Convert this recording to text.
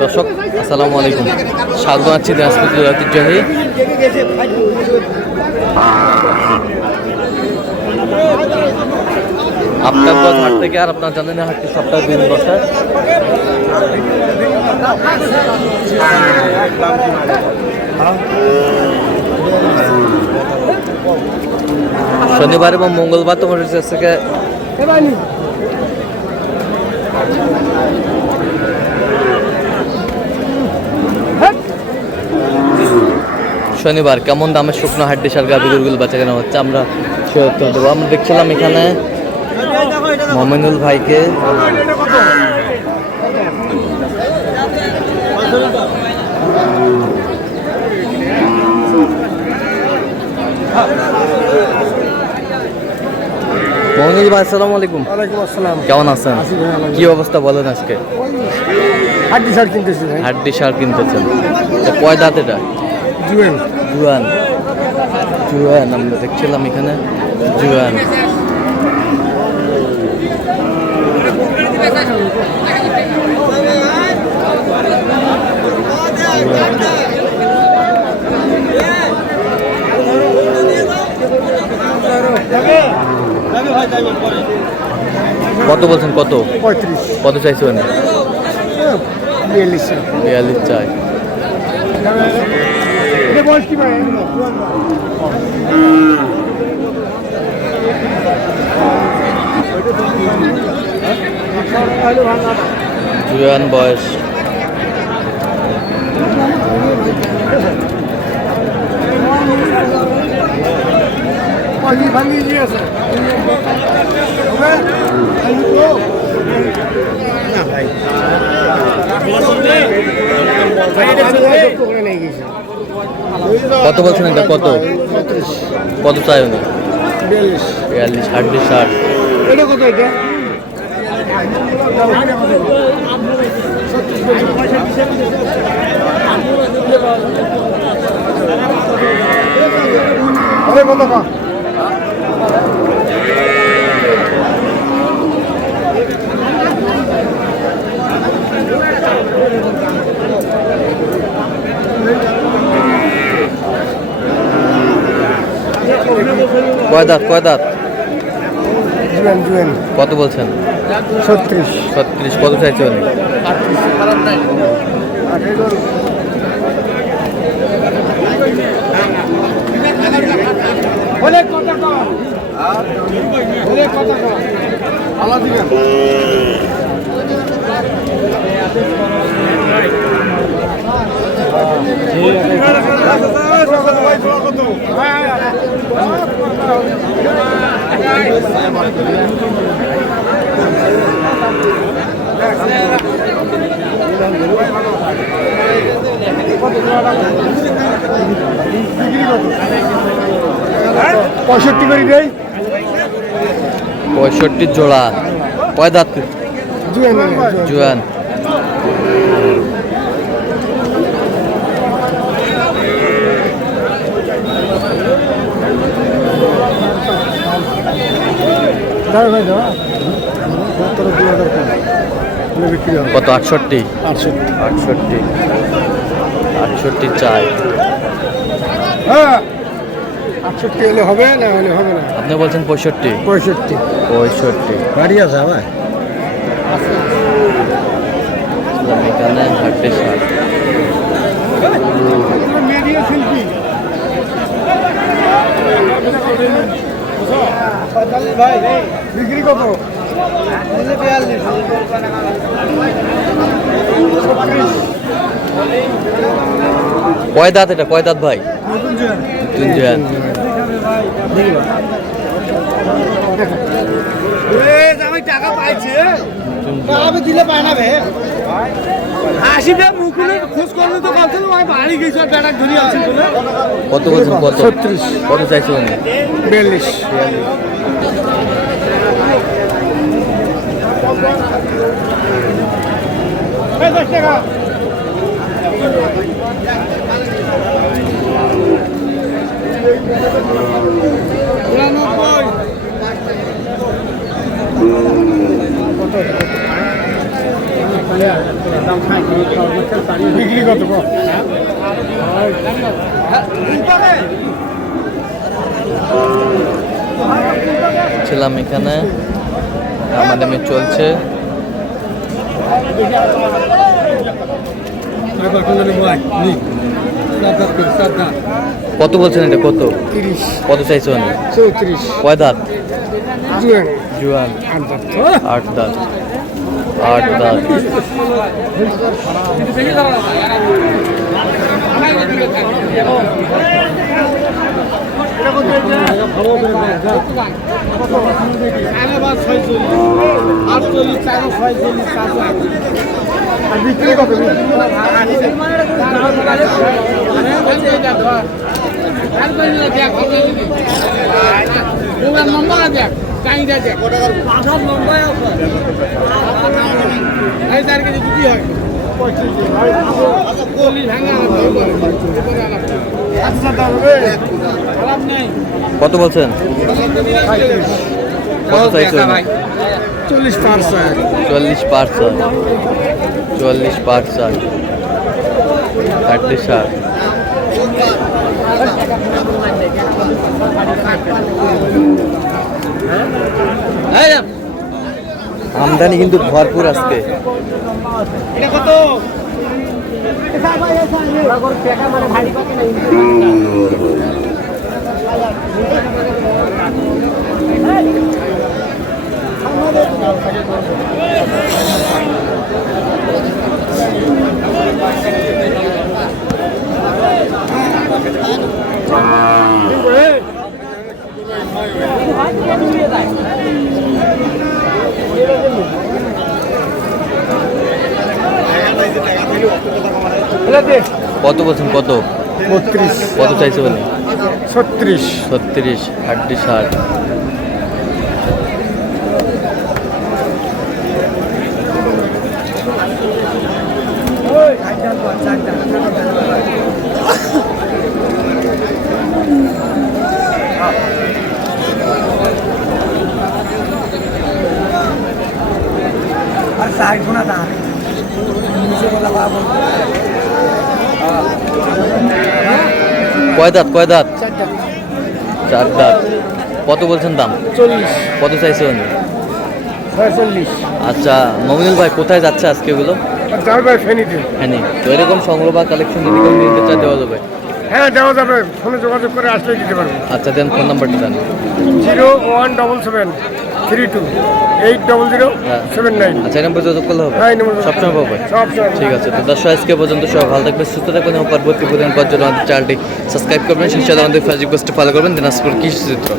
দর্শক আসসালামু আলাইকুম, স্বাগত আছি দিনাজপুর ঐতিহ্যবাহী আফতাবগঞ্জ হাট থেকে। আর আপনারা জানেন হাটটি সপ্তাহে দিন বসে। শনিবার এবং মঙ্গলবার তোমার থেকে শনিবার কেমন দামের শুকনো হাড্ডি সার গাভী গরুগুলো বেচা কেনা হচ্ছে আমরা দেবো। আমরা দেখছিলাম এখানে মমিনুল ভাইকে, মমিনুল ভাই আসসালামু আলাইকুম। ওয়ালাইকুম আসসালাম। কেমন আছেন? কি অবস্থা বলেন আজকে? হাড্ডি সার কিনতেছি ভাই। হাড্ডি সার কিনতেছেন, কয় দাঁত এটা? জুয়েল জুয়ান জুয়ান আমরা দেখছিলাম এখানে জুয়ান। কত বলছেন? কত 35 কত চাইছেন? 42 42 চাই। জুয়ান বয়স। কত বলছেন এটা? কত কত চাই উনি? 42 হাড্ডি সার। এটা কত? এটা কত? কয় দাঁত? কয় দাঁত? জুয়েল জুয়েল। কত বলছেন? 36 36 কত চাইছে উনি? পঁয়ষট্টি করে দেয়। 65 জোড়া। কয় দাঁত? জুয়েল জুয়ান। কত? 68 68 68 চাই। 68 হলে হবে না, হলে হবে না। আপনি বলছেন 65 65 গাড়ি আছে আমার এখানে হাড্ডি সার। ভাই বিক্রি কত? কয় দাঁত এটা? কয় দাঁত ভাই? নতুন জুয়ান। টাকা পাইছে দিলে পায় না ভাই। আসিবে মুকুলে খোঁজ করলে তো কাল থেকে আমি বাড়ি গেছি আর ব্যাটাক ধরে আছি তো। কত বলছেন? কত? 36 কত চাইছে উনি? 42 টাকা। বিক্রি কত? ছিলাম এখানে আমাদের চলছে। কত বলছেন এটা? কত 30, কত চাইছেন? 34, কয় দাঁত? জুয়ান, জুয়ান 8 দাঁত। 8 দাঁত। বিক্রি কত? কত বলছেন? কত চাইছেন? 40%। 40%। 40%। 60। আমদানি কিন্তু ভরপুর আজকে। এটা কত? কত বলছেন? কত? 32, কত চাইছে বলে? 36। 36। 60। কয় দাঁত? কয় দাঁত? 4 দাঁত। কত বলছেন দাম? 40, কত চাইছে উনি? 46। আচ্ছা মমিনুল ভাই কোথায় যাচ্ছে আজকে এগুলো? যাবে ভাই ফেনীতে। হ্যাঁ তো এরকম সংগ্রহ বা কালেকশন যদি কেউ নিতে চায় দেওয়া যাবে? হ্যাঁ দেওয়া যাবে, ফোনে যোগাযোগ করে আসলে দিতে পারবো। আচ্ছা দেন ফোন নাম্বারটা দেন। 01772080079। আচ্ছা এই নম্বর যোগাযোগ করলে হবে? হ্যাঁ এই নম্বর সবসময় পাবে? সবসময়। ঠিক আছে তো দর্শক আজকে পর্যন্ত সব ভালো থাকবেন, সুস্থ থাকবেন এবং পরবর্তী প্রতিদিন পর্যন্ত আমাদের চ্যানেলটি সাবস্ক্রাইব করবেন, সেই সাথে আমাদের ফেসবুক পেজটি ফলো করবেন দিনাজপুর কৃষি চিত্র।